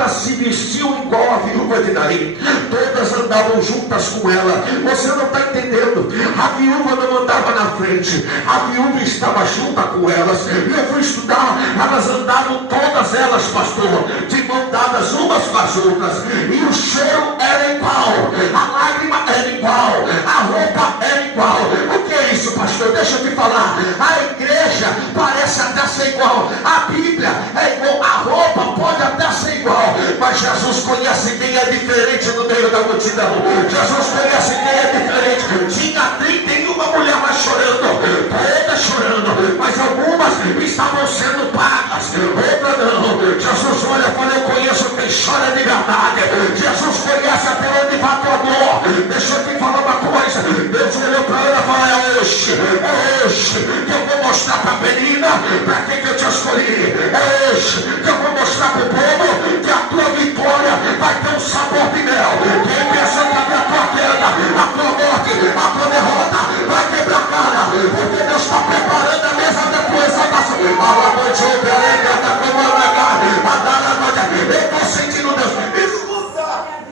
todas se vestiam igual a viúva de Naim, todas andavam juntas com ela. Você não está entendendo? A viúva não andava na frente, a viúva estava junta com elas. E eu fui estudar, elas andavam todas elas, pastor, de mão dadas umas com as outras, e o cheiro era igual, a lágrima era igual, a roupa era igual. O que é isso, pastor? Deixa eu te falar. A igreja parece até ser igual, a Bíblia é igual, a roupa pode até ser igual, mas Jesus conhece quem é diferente no meio da multidão. Jesus conhece quem é diferente. Tinha 31 mulheres lá chorando, todas chorando, mas algumas estavam sendo pagas, outras não. Jesus olha e fala: eu conheço quem chora de verdade. Jesus conhece até onde vai tua dor. Deixa eu te falar uma coisa. Deus olhou para ela e falou: é hoje que eu vou mostrar para a menina, para